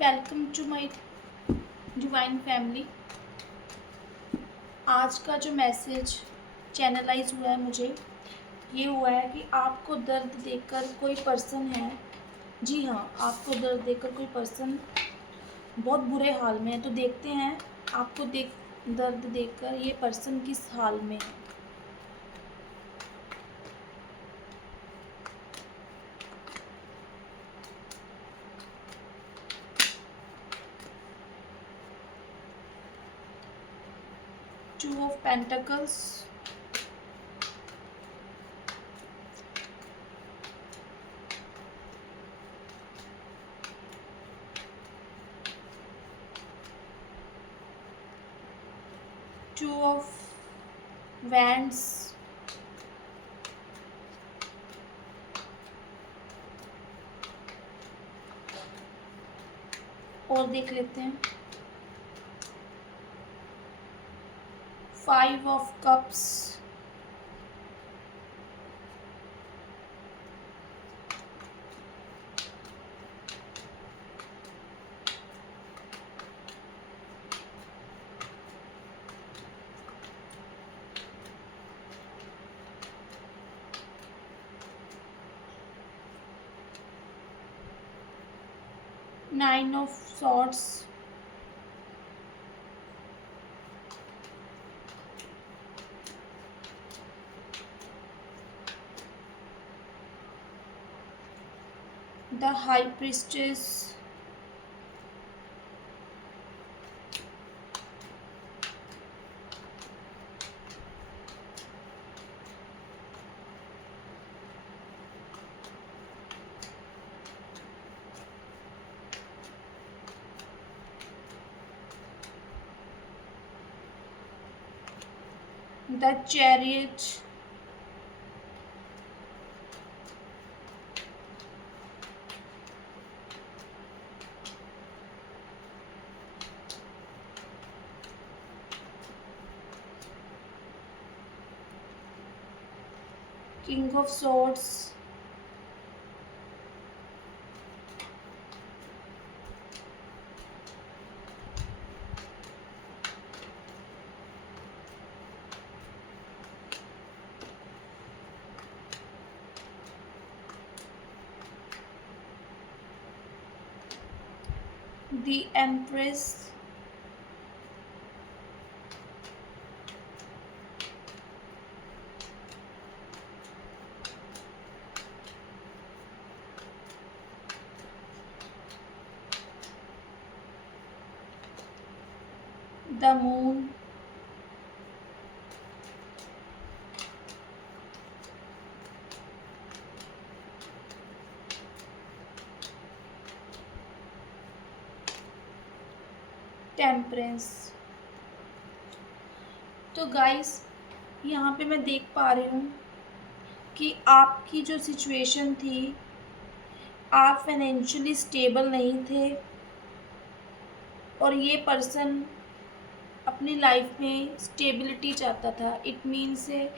Welcome to my divine family. आज का जो मैसेज चैनलाइज हुआ है मुझे ये हुआ है कि आपको दर्द देकर कोई पर्सन है। जी हाँ, आपको दर्द देकर कोई पर्सन बहुत बुरे हाल में है। तो देखते हैं आपको दर्द देकर ये पर्सन किस हाल में है। Two of pentacles, two of wands, और देख लेते हैं 5 of cups, nine of swords, the high priestess, the chariot, king of swords, the empress, the moon, temperance. तो गाइस यहाँ पे मैं देख पा रही हूँ कि आपकी जो सिचुएशन थी, आप फाइनेंशियली स्टेबल नहीं थे और ये पर्सन अपनी लाइफ में स्टेबिलिटी चाहता था। इट मीन्स से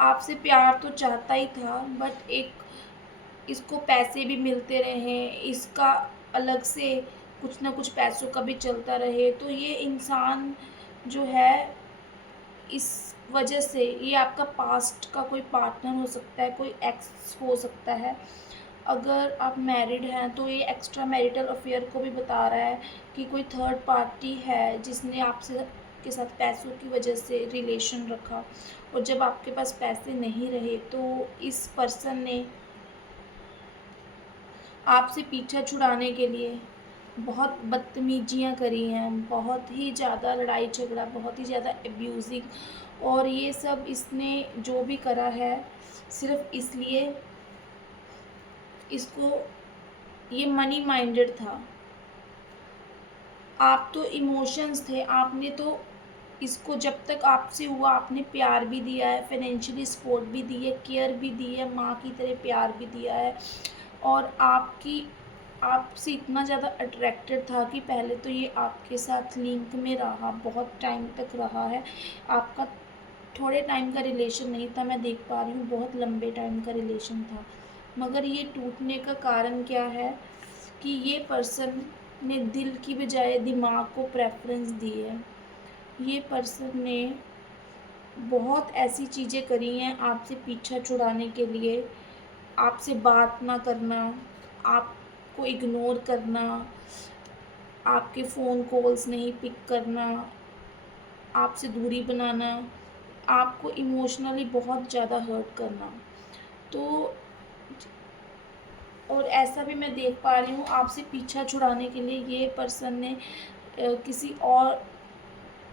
आपसे प्यार तो चाहता ही था, बट एक इसको पैसे भी मिलते रहे, इसका अलग से कुछ ना कुछ पैसों का भी चलता रहे। तो ये इंसान जो है, इस वजह से ये आपका पास्ट का कोई पार्टनर हो सकता है, कोई एक्स हो सकता है। अगर आप मैरिड हैं तो ये एक्स्ट्रा मैरिटल अफेयर को भी बता रहा है कि कोई थर्ड पार्टी है जिसने आपसे के साथ पैसों की वजह से रिलेशन रखा, और जब आपके पास पैसे नहीं रहे तो इस पर्सन ने आपसे पीछा छुड़ाने के लिए बहुत बदतमीजियाँ करी हैं, बहुत ही ज़्यादा लड़ाई झगड़ा, बहुत ही ज़्यादा एब्यूजिंग। और ये सब इसने जो भी करा है सिर्फ इसलिए, इसको ये मनी माइंडेड था। आप तो इमोशंस थे, आपने तो इसको जब तक आपसे हुआ आपने प्यार भी दिया है, फाइनेंशियली सपोर्ट भी दी है, केयर भी दी है, माँ की तरह प्यार भी दिया है। और आपसे इतना ज़्यादा अट्रैक्टेड था कि पहले तो ये आपके साथ लिंक में रहा, बहुत टाइम तक रहा है। आपका थोड़े टाइम का रिलेशन नहीं था, मैं देख पा रही हूँ बहुत लंबे टाइम का रिलेशन था। मगर ये टूटने का कारण क्या है कि ये पर्सन ने दिल की बजाय दिमाग को प्रेफ़रेंस दी है। ये पर्सन ने बहुत ऐसी चीज़ें करी हैं आपसे पीछा छुड़ाने के लिए, आपसे बात ना करना, आपको इग्नोर करना, आपके फ़ोन कॉल्स नहीं पिक करना, आपसे दूरी बनाना, आपको इमोशनली बहुत ज़्यादा हर्ट करना। तो और ऐसा भी मैं देख पा रही हूँ आपसे पीछा छुड़ाने के लिए ये पर्सन ने किसी और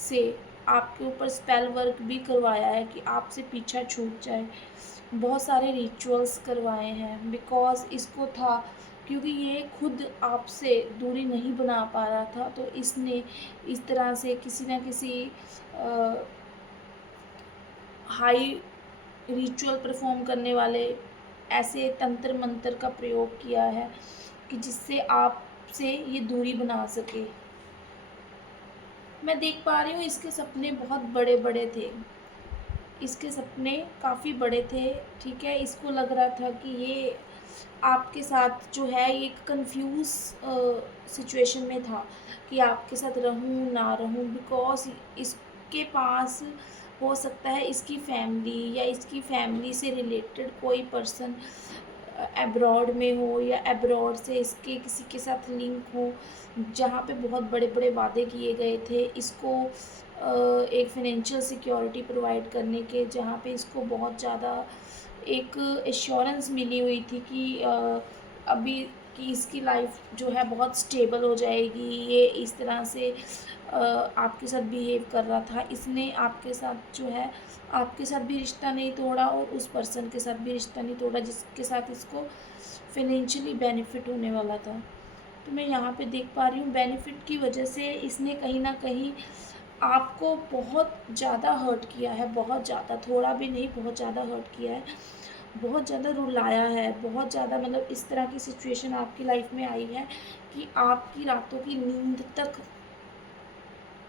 से आपके ऊपर स्पेल वर्क भी करवाया है कि आपसे पीछा छूट जाए। बहुत सारे रिचुअल्स करवाए हैं बिकॉज़ इसको था, क्योंकि ये खुद आपसे दूरी नहीं बना पा रहा था, तो इसने इस तरह से किसी न किसी अ, हाई रिचुअल परफ़ॉर्म करने वाले ऐसे तंत्र-मंत्र का प्रयोग किया है कि जिससे आपसे ये दूरी बना सके। मैं देख पा रही हूँ इसके सपने बहुत बड़े-बड़े थे। इसके सपने काफ़ी बड़े थे, ठीक है? इसको लग रहा था कि ये आपके साथ जो है ये कन्फ्यूज़ सिचुएशन में था कि आपके साथ रहूँ, ना रहूँ, बिकॉज़ इसके पास हो सकता है इसकी फैमिली या इसकी फैमिली से रिलेटेड कोई पर्सन अब्रॉड में हो या अब्रॉड से इसके किसी के साथ लिंक हो, जहाँ पे बहुत बड़े-बड़े वादे किए गए थे इसको एक फ़ाइनेंशियल सिक्योरिटी प्रोवाइड करने के, जहाँ पे इसको बहुत ज़्यादा एक एश्योरेंस मिली हुई थी कि अभी कि इसकी लाइफ़ जो है बहुत स्टेबल हो जाएगी। ये इस तरह से आपके साथ बिहेव कर रहा था। इसने आपके साथ जो है आपके साथ भी रिश्ता नहीं तोड़ा और उस पर्सन के साथ भी रिश्ता नहीं तोड़ा जिसके साथ इसको फ़ाइनेंशियली बेनिफिट होने वाला था। तो मैं यहाँ पे देख पा रही हूँ बेनिफिट की वजह से इसने कहीं न कहीं आपको बहुत ज़्यादा हर्ट किया है, बहुत ज़्यादा, थोड़ा भी नहीं बहुत ज़्यादा हर्ट किया है, बहुत ज़्यादा रुलाया है, बहुत ज़्यादा मतलब इस तरह की सिचुएशन आपकी लाइफ़ में आई है कि आपकी रातों की नींद तक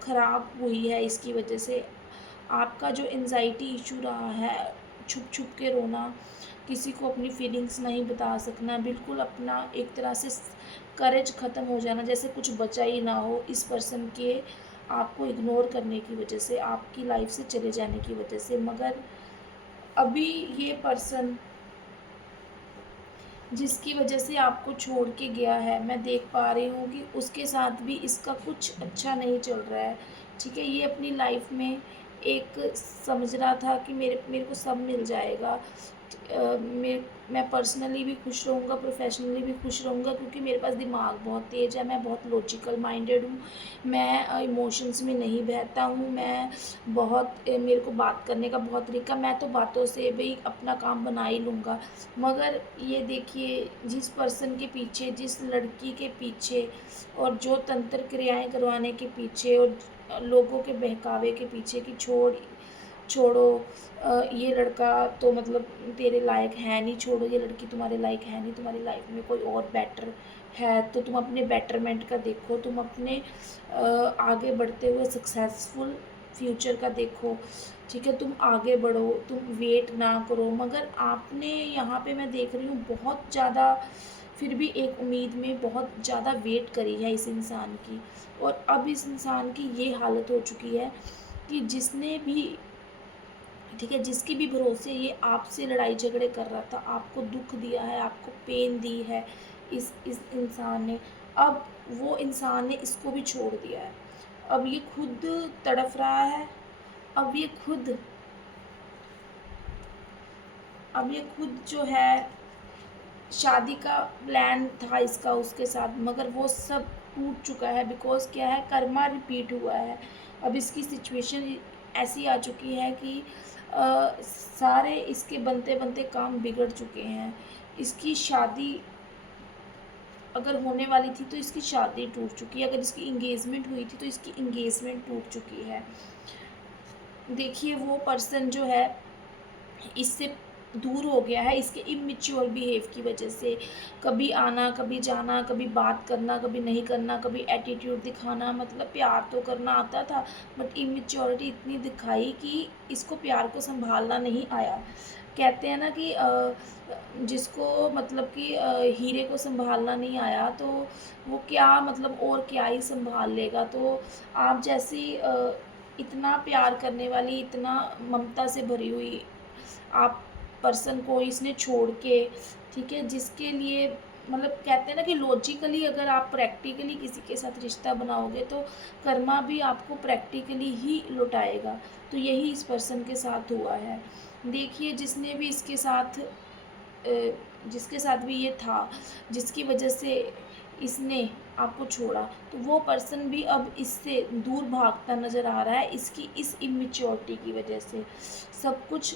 खराब हुई है इसकी वजह से। आपका जो एंग्ज़ायटी इश्यू रहा है, छुप-छुप के रोना, किसी को अपनी फीलिंग्स नहीं बता सकना, बिल्कुल अपना एक तरह से करेज ख़त्म हो जाना, जैसे कुछ बचा ही ना हो इस पर्सन के आपको इग्नोर करने की वजह से, आपकी लाइफ़ से चले जाने की वजह से। मगर अभी ये पर्सन जिसकी वजह से आपको छोड़ के गया है, मैं देख पा रही हूँ कि उसके साथ भी इसका कुछ अच्छा नहीं चल रहा है, ठीक है? ये अपनी लाइफ़ में एक समझ रहा था कि मेरे मेरे को सब मिल जाएगा। मैं पर्सनली भी खुश रहूँगा, प्रोफ़ेशनली भी खुश रहूँगा क्योंकि मेरे पास दिमाग बहुत तेज़ है, मैं बहुत लॉजिकल माइंडेड हूँ, मैं इमोशंस में नहीं बहता हूँ, मैं बहुत मेरे को बात करने का बहुत तरीका, मैं तो बातों से भई अपना काम बना ही लूँगा। मगर ये देखिए जिस पर्सन के पीछे, जिस लड़की के पीछे और जो तंत्र क्रियाएँ करवाने के पीछे और लोगों के बहकावे के पीछे कि छोड़ो ये लड़का तो मतलब तेरे लायक है नहीं, छोड़ो ये लड़की तुम्हारे लायक है नहीं, तुम्हारी लाइफ में कोई और बेटर है, तो तुम अपने बेटरमेंट का देखो, तुम अपने आगे बढ़ते हुए सक्सेसफुल फ्यूचर का देखो, ठीक है? तुम आगे बढ़ो, तुम वेट ना करो। मगर आपने यहाँ पे मैं देख रही हूँ बहुत ज़्यादा फिर भी एक उम्मीद में बहुत ज़्यादा वेट करी है इस इंसान की, और अब इस इंसान की ये हालत हो चुकी है कि जिसने भी, ठीक है, जिसके भी भरोसे ये आपसे लड़ाई झगड़े कर रहा था, आपको दुःख दिया है, आपको पेन दी है इस इंसान ने, अब वो इंसान ने इसको भी छोड़ दिया है। अब ये खुद तड़फ रहा है, अब ये खुद अब ये खुद जो है शादी का प्लान था इसका उसके साथ, मगर वो सब टूट चुका है बिकॉज़ क्या है, कर्मा रिपीट हुआ है। अब इसकी सिचुएशन ऐसी आ चुकी है कि सारे इसके बनते-बनते काम बिगड़ चुके हैं। इसकी शादी अगर होने वाली थी तो इसकी शादी टूट चुकी है, अगर इसकी एंगेजमेंट हुई थी तो इसकी एंगेजमेंट टूट चुकी है। देखिए वो पर्सन जो है इससे दूर हो गया है इसके इमैच्योर बिहेव की वजह से। कभी आना, कभी जाना, कभी बात करना, कभी नहीं करना, कभी एटीट्यूड दिखाना, मतलब प्यार तो करना आता था बट इमैच्योरिटी इतनी दिखाई कि इसको प्यार को सँभालना नहीं आया। कहते हैं ना कि जिसको मतलब कि हीरे को सँभालना नहीं आया तो वो क्या मतलब और क्या ही सँभाल लेगा। तो आप जैसी इतना प्यार करने वाली, इतना ममता से भरी हुई आप पर्सन को इसने छोड़ के, ठीक है, जिसके लिए मतलब कहते हैं ना कि लॉजिकली अगर आप प्रैक्टिकली किसी के साथ रिश्ता बनाओगे तो कर्मा भी आपको प्रैक्टिकली ही लौटाएगा। तो यही इस पर्सन के साथ हुआ है। देखिए जिसने भी इसके साथ जिसके साथ भी ये था, जिसकी वजह से इसने आपको छोड़ा, तो वो पर्सन भी अब इससे दूर भागता नज़र आ रहा है इसकी इस इमैच्योरिटी की वजह से। सब कुछ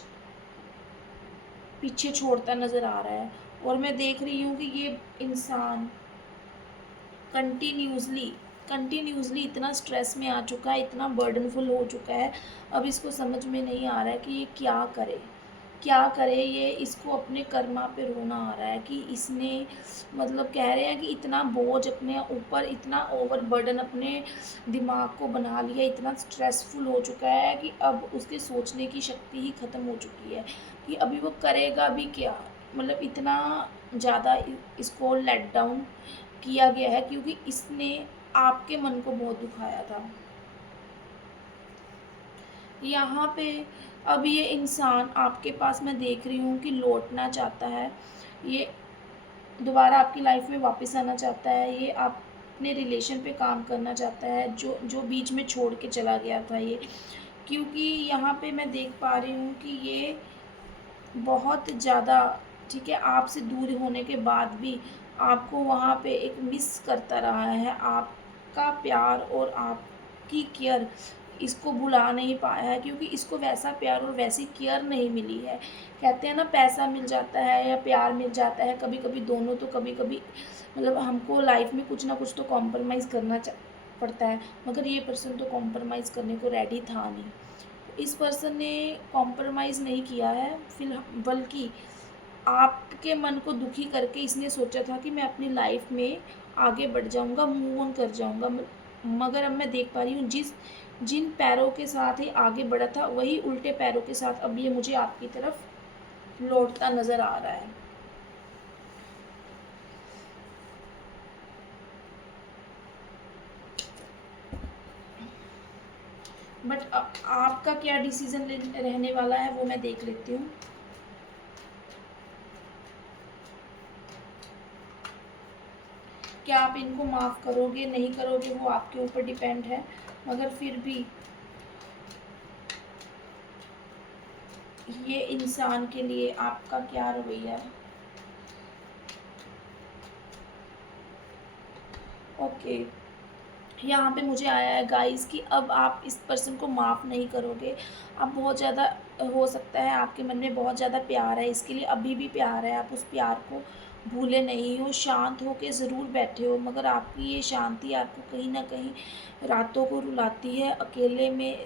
पीछे छोड़ता नज़र आ रहा है और मैं देख रही हूँ कि ये इंसान कंटिन्यूअसली कंटिन्यूअसली इतना स्ट्रेस में आ चुका है, इतना बर्डनफुल हो चुका है, अब इसको समझ में नहीं आ रहा है कि ये क्या करे। क्या करे ये, इसको अपने कर्मा पे रोना आ रहा है कि इसने मतलब कह रहे हैं कि इतना बोझ अपने ऊपर, इतना ओवर बर्डन अपने दिमाग को बना लिया, इतना स्ट्रेसफुल हो चुका है कि अब उसके सोचने की शक्ति ही ख़त्म हो चुकी है कि अभी वो करेगा भी क्या। मतलब इतना ज़्यादा इसको लेट डाउन किया गया है क्योंकि इसने आपके मन को बहुत दुखाया था। यहाँ पे अब ये इंसान आपके पास मैं देख रही हूँ कि लौटना चाहता है, ये दोबारा आपकी लाइफ में वापस आना चाहता है, ये आप अपने रिलेशन पे काम करना चाहता है जो जो बीच में छोड़ के चला गया था ये। क्योंकि यहाँ पे मैं देख पा रही हूँ कि ये बहुत ज़्यादा, ठीक है, आपसे दूर होने के बाद भी आपको वहाँ पे एक मिस करता रहा है। आपका प्यार और आपकी केयर इसको भुला नहीं पाया है क्योंकि इसको वैसा प्यार और वैसी केयर नहीं मिली है। कहते हैं ना पैसा मिल जाता है या प्यार मिल जाता है, कभी-कभी दोनों, तो कभी-कभी मतलब हमको लाइफ में कुछ ना कुछ तो कॉम्प्रोमाइज़ करना पड़ता है, मगर ये पर्सन तो कॉम्प्रोमाइज़ करने को रेडी था नहीं। इस पर्सन ने कॉम्प्रोमाइज़ नहीं किया है बल्कि आपके मन को दुखी करके इसने सोचा था कि मैं अपनी लाइफ में आगे बढ़ जाऊंगा, मूव ऑन कर जाऊंगा। मगर अब मैं देख पा रही हूँ जिन पैरों के साथ ये आगे बढ़ा था वही उल्टे पैरों के साथ अब ये मुझे आपकी तरफ लौटता नज़र आ रहा है। बट आपका क्या डिसीज़न रहने वाला है वो मैं देख लेती हूँ। क्या आप इनको माफ़ करोगे नहीं करोगे वो आपके ऊपर डिपेंड है, मगर फिर भी ये इंसान के लिए आपका क्या रवैया है। ओके, यहाँ पे मुझे आया है गाइस कि अब आप इस पर्सन को माफ़ नहीं करोगे। आप बहुत ज़्यादा, हो सकता है आपके मन में बहुत ज़्यादा प्यार है इसके लिए, अभी भी प्यार है, आप उस प्यार को भूले नहीं हो, शांत हो के ज़रूर बैठे हो, मगर आपकी ये शांति आपको कहीं न कहीं रातों को रुलाती है। अकेले में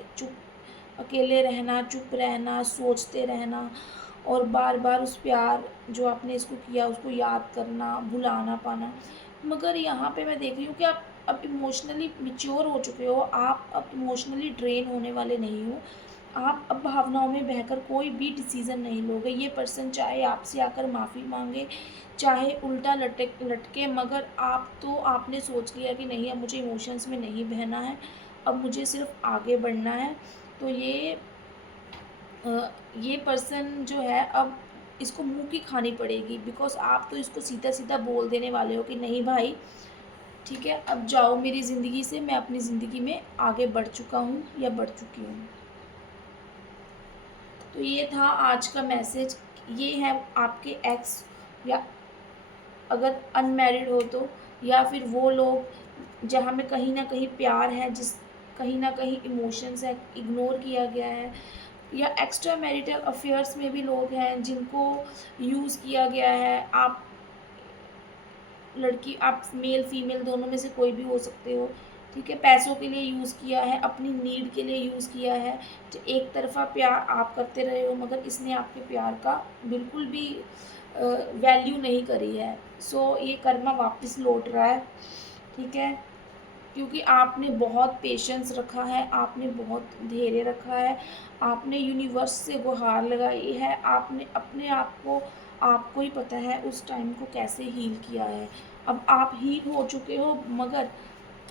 अकेले रहना, चुप रहना, सोचते रहना और बार-बार उस प्यार जो आपने इसको किया उसको याद करना, भुला ना पाना। मगर यहाँ पे मैं देख रही हूँ कि आप अब इमोशनली मैच्योर हो चुके हो, आप अब इमोशनली ड्रेन होने वाले नहीं हो। आप अब भावनाओं में बहकर कोई भी डिसीज़न नहीं लोगे। ये पर्सन चाहे आपसे आकर माफ़ी माँगे, चाहे उल्टा लटके, मगर आपने सोच लिया कि नहीं अब मुझे इमोशंस में नहीं बहना है, अब मुझे सिर्फ़ आगे बढ़ना है। तो ये पर्सन जो है अब इसको मुँह की खानी पड़ेगी बिकॉज़ आप तो इसको सीधा-सीधा बोल देने वाले हो कि नहीं भाई, ठीक है, अब जाओ मेरी ज़िंदगी से, मैं अपनी ज़िंदगी में आगे बढ़ चुका हूँ या बढ़ चुकी हूँ। तो ये था आज का मैसेज। ये है आपके एक्स, या अगर अनमैरिड हो तो, या फिर वो लोग जहाँ में कहीं न कहीं प्यार है, कहीं न कहीं इमोशंस है, इग्नोर किया गया है, या एक्स्ट्रा मैरिटल अफेयर्स में भी लोग हैं जिनको यूज़ किया गया है। आप मेल फीमेल दोनों में से कोई भी हो सकते हो, ठीक है, पैसों के लिए यूज़ किया है, अपनी नीड के लिए यूज़ किया है, तो एक तरफ़ा प्यार आप करते रहे हो, मगर इसने आपके प्यार का बिल्कुल भी वैल्यू नहीं करी है। सो ये कर्मा वापस लौट रहा है, ठीक है? क्योंकि आपने बहुत पेशेंस रखा है, आपने बहुत धैर्य रखा है, आपने यूनिवर्स से गुहार लगाई है, आपने अपने आप को, आपको ही पता है उस टाइम को कैसे हील किया है। अब आप हील हो चुके हो, मगर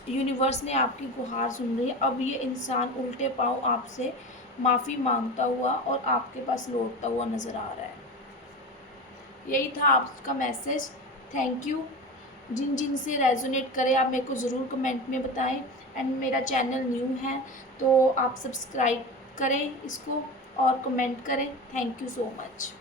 यूनिवर्स ने आपकी गुहार सुन ली है। अब ये इंसान उल्टे पाँव आपसे माफ़ी माँगता हुआ और आपके पास लौटता हुआ नज़र आ रहा है। यही था आपका मैसेज। Thank you. जिन से रेज़ोनेट करे आप मेरे को ज़रूर कमेंट में बताएं। एंड मेरा चैनल न्यू है तो आप सब्सक्राइब करें इसको और कमेंट करें। Thank you so much.